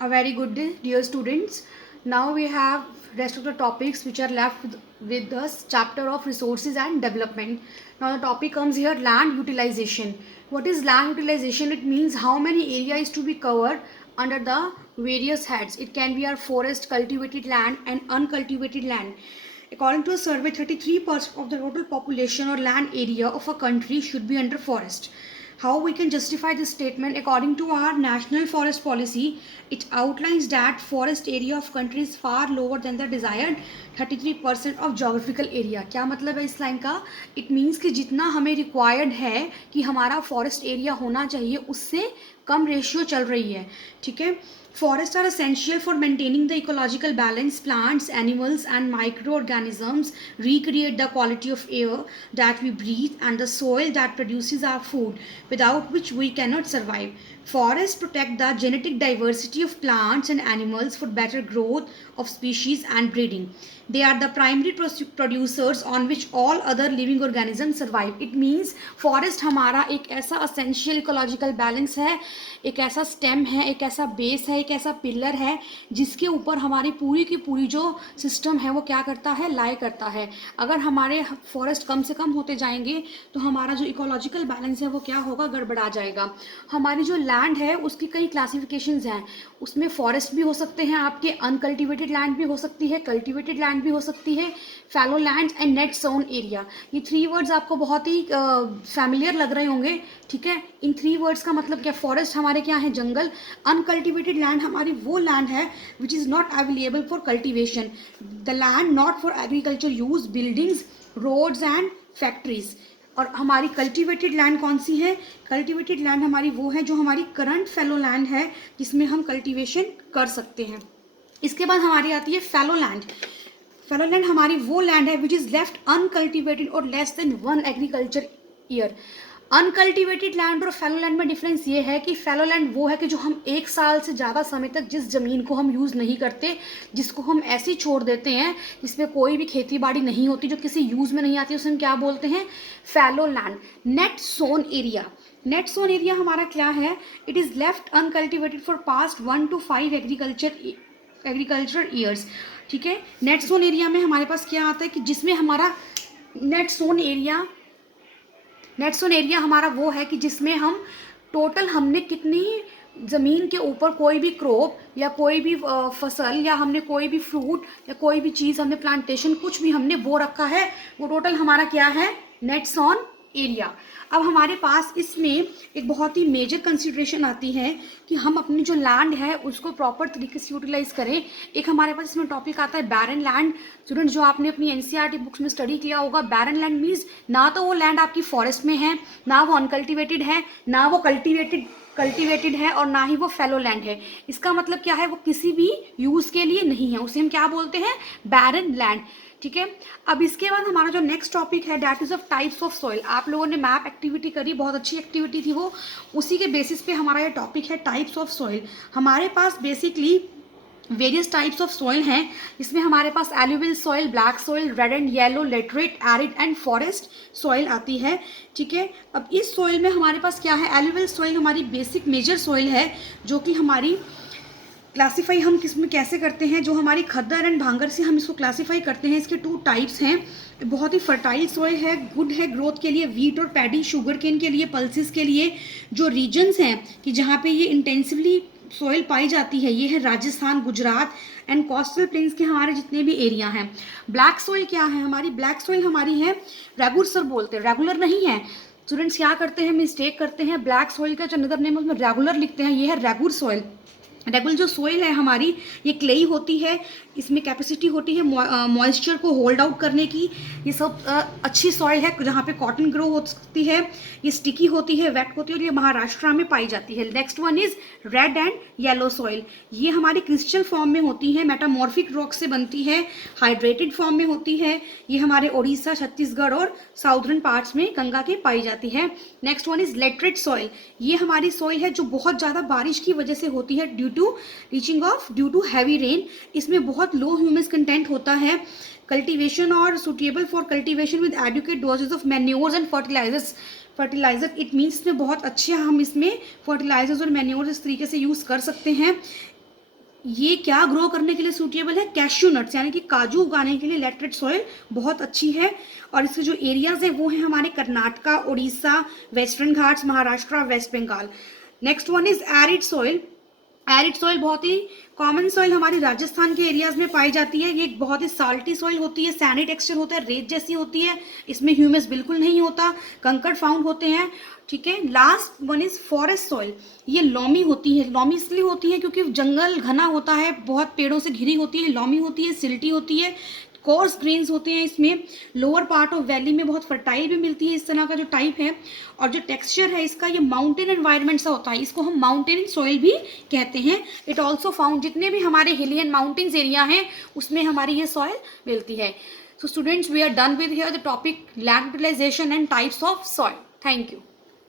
A very good day, dear students. Now we have rest of the topics which are left with us, chapter of resources and development. Now the topic comes here, land utilization. What is land utilization? It means how many area is to be covered under the various heads. It can be our forest, cultivated land and uncultivated land. According to a survey, 33% of the total population or land area of a country should be under forest. How we can justify this statement? According to our national forest policy, it outlines that forest area of country is far lower than the desired 33% of geographical area. क्या मतलब है इस line का? It means कि जितना हमें required है कि हमारा forest area होना चाहिए उससे कम रेशियो चल रही है. ठीक है. Forests are essential for maintaining the ecological balance. Plants, animals and microorganisms recreate the quality of air that we breathe and the soil that produces our food, without which we cannot survive. Forests protect the genetic diversity of plants and animals for better growth of species and breeding. They are the primary producers on which all other living organisms survive. It means forest हमारा एक ऐसा essential ecological balance है, एक ऐसा stem है, एक ऐसा base है, एक ऐसा पिलर है जिसके ऊपर हमारी पूरी की पूरी जो सिस्टम है वो क्या करता है, लाई करता है. अगर हमारे फॉरेस्ट कम से कम होते जाएंगे तो हमारा जो इकोलॉजिकल बैलेंस है वो क्या होगा, गड़बड़ा जाएगा. हमारी जो लैंड है उसकी कई क्लासिफिकेशंस हैं. उसमें फॉरेस्ट भी हो सकते हैं आपके, अनकल्टिवेटेड लैंड भी हो सकती है, कल्टिवेटेड लैंड भी हो सकती है, fallow land and net sown area. ये 3 वर्ड्स आपको बहुत ही फैमिलियर लग रहे होंगे. ठीक है. इन 3 वर्ड्स का मतलब क्या? फॉरेस्ट हमारे क्या है, जंगल. अनकल्टिवेटेड लैंड हमारी वो लैंड है which is not available for cultivation, the land not for agriculture use, buildings, roads and factories. और हमारी कल्टिवेटेड लैंड कौन सी है? कल्टिवेटेड लैंड हमारी वो है जो हमारी करंट फैलो लैंड है जिसमें हम कल्टिवेशन कर सकते हैं. इसके बाद हमारी आती है फैलो लैंड. फैलो लैंड हमारी वो लैंड है विच इज़ लेफ्ट अनकल्टिवेटेड और less than 1 agriculture year. Uncultivated land और फैलो लैंड में डिफरेंस ये है कि फैलो लैंड वो है कि जो हम 1 साल से ज़्यादा समय तक जिस ज़मीन को हम यूज़ नहीं करते, जिसको हम ऐसे ही छोड़ देते हैं, जिसमें कोई भी खेती बाड़ी नहीं होती, जो किसी यूज़ में नहीं आती, उसे हम क्या बोलते हैं, fallow land. Net sown area. Net sown area हमारा क्या है? It is left uncultivated for past 1 to 5 agriculture years. ठीक है. नेट सोन एरिया में हमारे पास क्या आता है कि जिसमें हमारा नेट सोन एरिया हमारा वो है कि जिसमें हम टोटल हमने कितनी ज़मीन के ऊपर कोई भी क्रॉप या कोई भी फसल या हमने कोई भी फ्रूट या कोई भी चीज़ हमने प्लांटेशन कुछ भी हमने वो रखा है, वो टोटल हमारा क्या है, नेट सोन एरिया. अब हमारे पास इसमें एक बहुत ही मेजर कंसिडरेशन आती है कि हम अपनी जो लैंड है उसको प्रॉपर तरीके से यूटिलाइज करें. एक हमारे पास इसमें टॉपिक आता है बैरन लैंड. स्टूडेंट जो आपने अपनी एनसीईआरटी बुक्स में स्टडी किया होगा, बैरन लैंड मीन्स ना तो वो लैंड आपकी फॉरेस्ट में है, ना वो अनकल्टिवेटेड है, ना वो कल्टिवेटेड है और ना ही वो फैलो लैंड है. इसका मतलब क्या है, वो किसी भी यूज़ के लिए नहीं है, उसे हम क्या बोलते हैं, बैरन लैंड. ठीक है. अब इसके बाद हमारा जो नेक्स्ट टॉपिक है that is of types of soil. आप लोगों ने मैप एक्टिविटी करी, बहुत अच्छी एक्टिविटी थी वो. उसी के बेसिस पे हमारा ये टॉपिक है टाइप्स ऑफ सॉइल. हमारे पास basically various types of soil हैं. इसमें हमारे पास alluvial soil, black soil, red and yellow, laterite, arid and forest soil आती है. ठीक है. अब इस सॉइल में हमारे पास क्या है, एलुवियल सॉइल हमारी बेसिक मेजर सॉइल है जो कि हमारी क्लासीफाई हम किस में कैसे करते हैं, जो हमारी खद्दर एंड भांगर से हम इसको क्लासीफाई करते हैं. इसके 2 टाइप्स हैं. बहुत ही फर्टाइल सॉइल है, गुड है ग्रोथ के लिए, वीट और पैडी, शुगर केन के लिए, पल्सेस के लिए. जो रीजन्स हैं कि जहाँ पे ये इंटेंसिवली सॉइल पाई जाती है, ये है Rajasthan, Gujarat and coastal planes के हमारे जितने भी एरिया हैं. ब्लैक सॉइल क्या है हमारी? ब्लैक सॉइल हमारी है, रेगुलर बोलते हैं, रेगुलर नहीं है. स्टूडेंट्स क्या करते हैं, मिस्टेक करते हैं, ब्लैक सॉइल का जो अनदर नेम उसमें रेगुलर लिखते हैं. ये है रेगुलर सॉइल. रेगुलर जो सोइल है हमारी, ये क्लेई होती है, इसमें कैपेसिटी होती है मॉइस्चर को होल्ड आउट करने की. ये सब अच्छी सॉइल है जहाँ पे कॉटन ग्रो हो सकती है. ये स्टिकी होती है, वेट होती है और ये महाराष्ट्र में पाई जाती है. Next one is red and yellow soil. ये हमारी क्रिस्टल फॉर्म में होती है, मेटामॉर्फिक रॉक से बनती है, हाइड्रेटेड फॉर्म में होती है. ये हमारे उड़ीसा, छत्तीसगढ़ और साउदर्न पार्ट्स में गंगा के पाई जाती है. Next one is laterite soil. ये हमारी सॉइल है जो बहुत ज़्यादा बारिश की वजह से होती है, ड्यू टू हैवी रेन. इसमें बहुत लो ह्यूमस कंटेंट होता है. कल्टीवेशन और suitable for cultivation with adequate doses of manures and fertiliser. It means इसमें बहुत अच्छे हम इसमें फर्टिलाइजर्स और मैन्योर्स इस तरीके से यूज़ कर सकते हैं. ये क्या ग्रो करने के लिए सूटेबल है? कैश्यू नट्स यानी कि काजू उगाने के लिए लैटरेट सॉइल बहुत अच्छी है। और इसके जो एरियाज हैं वो हैं हमारे Karnataka, Orissa, Western Ghats, Maharashtra, West Bengal. Next one is arid soil. Arid soil बहुत ही कॉमन सॉइल हमारी राजस्थान के एरियाज में पाई जाती है। ये बहुत ही साल्टी सॉइल होती है, सैंडी टेक्सचर होता है, रेत जैसी होती है, इसमें ह्यूमस बिल्कुल नहीं होता, कंकड़ फाउंड होते हैं। ठीक है, last one is forest soil. ये लॉमी होती है। लॉमी इसलिए होती है क्योंकि जंगल घना होता है, बहुत पेड़ों से घिरी होती है, लॉमी होती है, सिल्टी होती है, कोर्स ग्रेन्स होते हैं इसमें। लोअर पार्ट ऑफ वैली में बहुत फर्टाइल भी मिलती है इस तरह का जो टाइप है। और जो टेक्सचर है इसका, ये माउंटेन एनवायरनमेंट सा होता है, इसको हम माउंटेन सॉइल भी कहते हैं। इट ऑल्सो फाउंड, जितने भी हमारे हिली एंड माउंटेन्स एरिया हैं उसमें हमारी ये सॉइल मिलती है। So students, we are done with here the topic land utilisation and types of soil. Thank you.